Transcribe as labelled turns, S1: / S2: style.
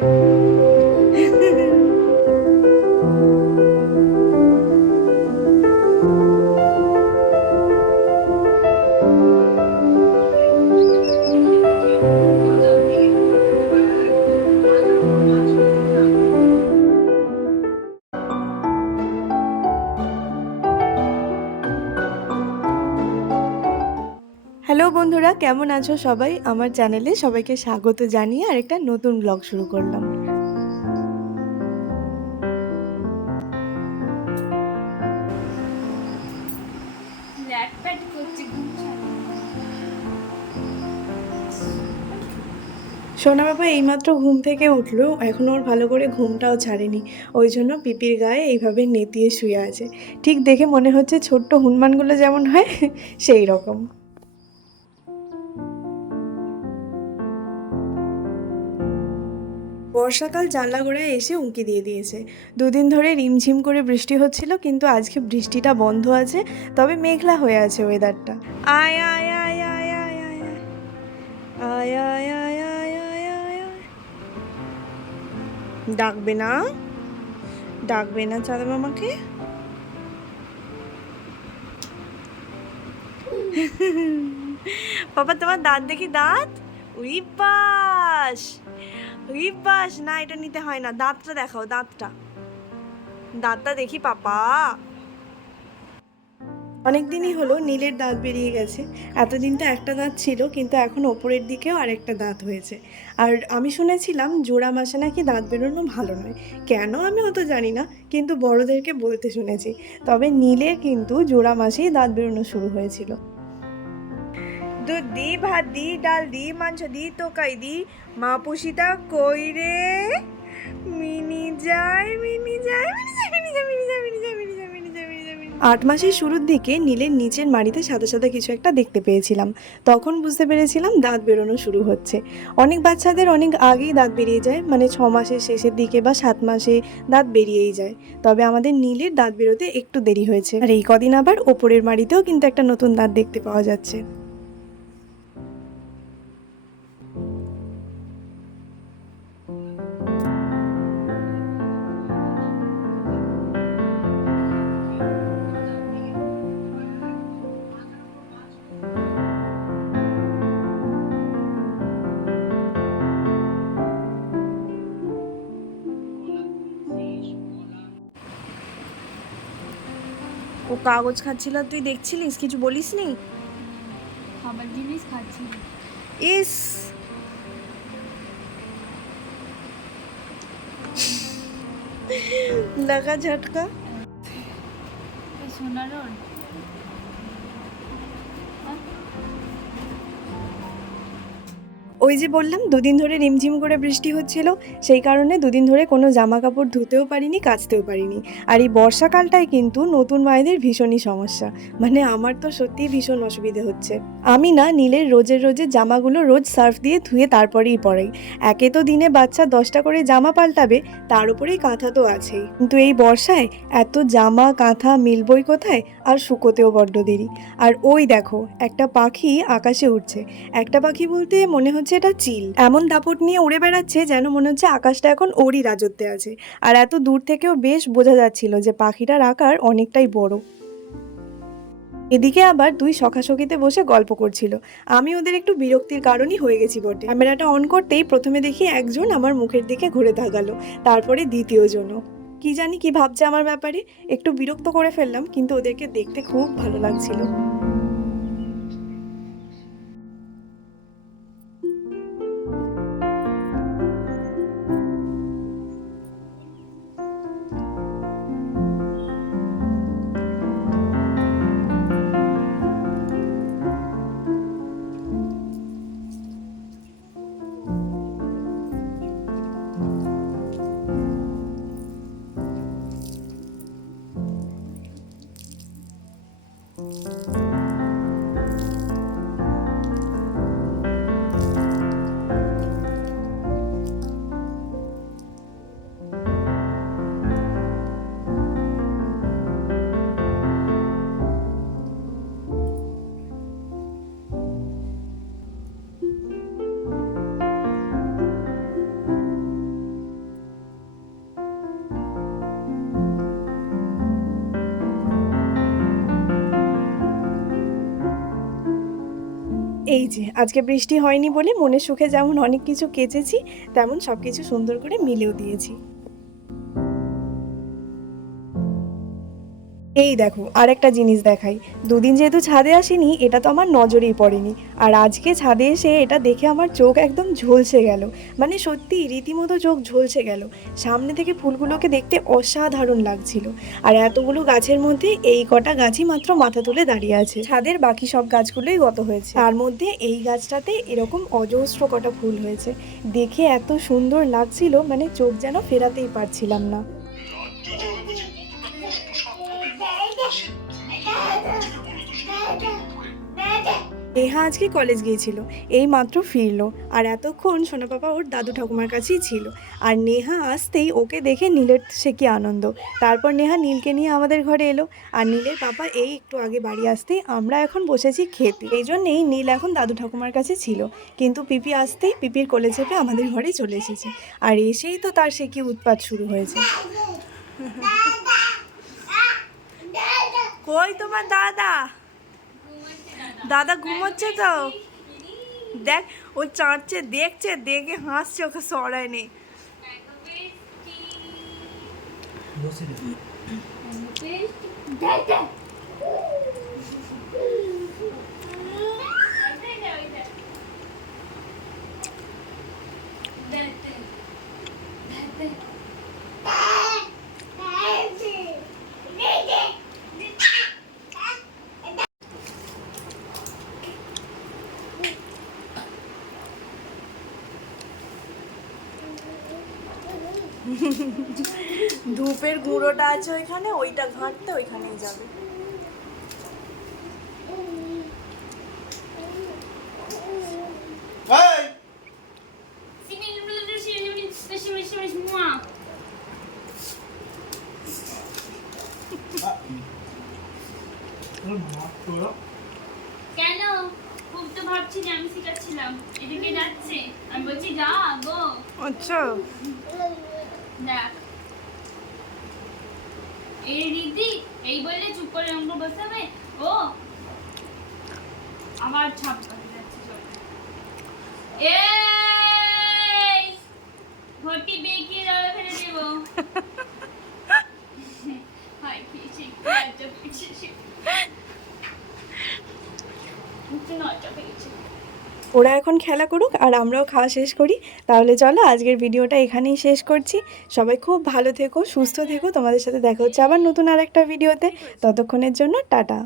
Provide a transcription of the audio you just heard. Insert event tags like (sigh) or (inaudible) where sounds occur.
S1: Música hello বন্ধুরা, কেমন আছো সবাই? আমার চ্যানেলে সবাইকে স্বাগত জানিয়ে আরেকটা নতুন ব্লগ শুরু করলাম। সোনা বাবা এইমাত্র ঘুম থেকে উঠল এখনও ওর ভালো করে ঘুমটাও ছাড়েনি। ওই জন্য পিপির গায়ে এইভাবে নেতিয়ে শুয়ে আছে। ঠিক দেখে মনে হচ্ছে ছোট্ট হনুমানগুলো যেমন হয় (laughs) সেই রকম বর্ষাকাল জানলা গোড়ায় এসে উঁকি দিয়ে দিয়েছে দুদিন ধরে রিমঝিম করে বৃষ্টি হচ্ছিল কিন্তু আজকে বৃষ্টিটা বন্ধ আছে তবে মেঘলা হয়ে আছে ওয়েদারটা আয় আয় আয় আয় আয় আয় আয় আয় আয় আয় আয় আয় ডাকবে না ডাকবে না চাঁদা মামাকে বাবা তোমার দাঁত দেখি দাঁত বাস উই বাস না, এটা নিতে হয় না। দাঁতটা দেখাও, দাঁতটা। দাঁতটা দেখি, পাপা। অনেক দিনই হলো নীলের দাঁত বেরিয়ে গেছে। এতদিন তো একটা দাঁত ছিল, কিন্তু এখন ওপরের দিকেও আরেকটা দাঁত হয়েছে। আর আমি শুনেছিলাম, জোড়া মাসে নাকি দাঁত বেরোনো ভালো নয়। কেন আমি অত জানি না, কিন্তু বড়দেরকে বলতে শুনেছি। তবে নীলের কিন্তু জোড়া মাসেই দাঁত বেরোনো শুরু হয়েছিল। দুধ দি, ভাত দি, ডাল দি, মাংস দি, তোকাই দি। মা পুষিটা কই রে? মিনি যায় মিনি যায় মিনি যায় মিনি যায় মিনি যায়। আট মাসের শুরুর দিকে নীলের নিচের মাড়িতে সাদা সাদা কিছু একটা দেখতে পেয়েছিলাম। তখন বুঝতে পেরেছিলাম দাঁত বেরোনো শুরু হচ্ছে। অনেক বাচ্চাদের অনেক আগেই দাঁত বেরিয়ে যায় মানে ছ মাসের শেষের দিকে বা সাত মাসে দাঁত বেরিয়েই যায়। তবে আমাদের নীলের দাঁত বেরোতে একটু দেরি হয়েছে। আর এই কদিন আবার ওপরের মাড়িতেও কিন্তু একটা নতুন দাঁত দেখতে পাওয়া যাচ্ছে। ও কাগজ খাচ্ছিল তুই দেখছিলিস? কিছু বলিস নি?
S2: খাবার জিনিস খাচ্ছি।
S1: ইস! লাগা ঝটকা।
S2: সোনার
S1: ওই যে বললাম, দুদিন ধরে রিমঝিম করে বৃষ্টি হচ্ছিল, সেই কারণে দুদিন ধরে কোনো জামা কাপড় ধুতেও পারিনি, কাচতেও পারিনি। আর এই বর্ষাকালটাই কিন্তু নতুন মায়েদের ভীষণই সমস্যা। মানে আমার তো সত্যিই ভীষণ অসুবিধে হচ্ছে। আমি না নীলের রোজের রোজের জামাগুলো রোজ সার্ফ দিয়ে ধুয়ে তারপরেই পরাই। একে তো দিনে বাচ্চা দশটা করে জামা পাল্টাবে, তার উপরেই কাঁথা তো আছেই। কিন্তু এই বর্ষায় এত জামা, কাঁথা, মিলবই কোথায়? আর শুকোতেও বড্ড দেরি। আর ওই দেখো, একটা পাখি আকাশে উঠছে একটা পাখি বলতে মনে হচ্ছে এটা চিল। এমন দাপট নিয়ে উড়ে বেড়াচ্ছে যেন মনে হচ্ছে আকাশটা এখন ওরই রাজত্বে আছে। আর এত দূর থেকেও বেশ বোঝা যাচ্ছিল যে পাখিটার আকার অনেকটাই বড়। এদিকে আবার দুই সখাসখিতে বসে গল্প করছিল। আমি ওদের একটু বিরক্তির কারণই হয়ে গেছি বটে। ক্যামেরাটা অন করতেই প্রথমে দেখি একজন আমার মুখের দিকে ঘুরে তাকালো, তারপরে দ্বিতীয় জনও। কি জানি কি ভাবছে আমার ব্যাপারে। একটু বিরক্ত করে ফেললাম, কিন্তু ওদেরকে দেখতে খুব ভালো লাগছিল। Música এই যে, আজকে বৃষ্টি হয়নি বলে মনের সুখে যেমন অনেক কিছু কেচেছি, তেমন সব কিছু সুন্দর করে মিলেও দিয়েছি। এই দেখো আর একটা জিনিস দেখাই। দুদিন যেহেতু ছাদে আসিনি, এটা তো আমার নজরেই পড়েনি। আর আজকে ছাদে এসে এটা দেখে আমার চোখ একদম ঝলসে গেল। মানে সত্যি রীতিমতো চোখ ঝলসে গেল। সামনে থেকে ফুলগুলোকে দেখতে অসাধারণ লাগছিল। আর এতগুলো গাছের মধ্যে এই কটা গাছই মাত্র মাথা তুলে দাঁড়িয়ে আছে। ছাদের বাকি সব গাছগুলোই গত হয়েছে। তার মধ্যে এই গাছটাতে এরকম অজস্র কটা ফুল হয়েছে। দেখে এত সুন্দর লাগছিল মানে চোখ যেন ফেরাতেই পারছিলাম না। নেহা আজকে কলেজ গিয়েছিল এই মাত্র ফিরলো আর এতক্ষণ সোনা পাপা ওর দাদু ঠাকুমার কাছেই ছিল। আর নেহা আসতেই ওকে দেখে নীলের সে কি আনন্দ। তারপর নেহা নীলকে নিয়ে আমাদের ঘরে এলো আর নীলের পাপা এই একটু আগে বাড়ি আসতেই আমরা এখন বসেছি খেতে। এই জন্যেই নীল এখন দাদু ঠাকুমার কাছে ছিল। কিন্তু পিপি আসতেই পিপির কোলে চেপে আমাদের ঘরে চলে এসেছে। আর এসেই তো তার সে কি উৎপাত শুরু হয়েছে। কই তোমার দাদা? দাদা ঘুমোচ্ছে তো। দেখ ও চাঁদছে দেখছে দেখে হাসছে ওকে সরায় নেই ধূপের গুঁড়োটা আছে ওইখানে ওইটা ঘাঁটতে ওইখানেই যাবে।
S3: এই!
S2: কেন? খুব তো ভাবছি যে আমি শিখাচ্ছিলাম। এদিকে যাচ্ছে। আমি বলছি যা গো।
S1: আচ্ছা।
S2: দেখ। এই রীতি এই বললে চুপ করে অঙ্ক বসে হবে ও আবার ছাপ
S1: ওরা এখন খেলা করুক আর আমরাও খাওয়া শেষ করি। তাহলে চলো আজকের ভিডিওটা এখানেই শেষ করছি। সবাই খুব ভালো থেকো, সুস্থ থেকো। তোমাদের সাথে দেখা হচ্ছে আবার নতুন আর একটা ভিডিওতে। ততক্ষণের জন্য টাটা।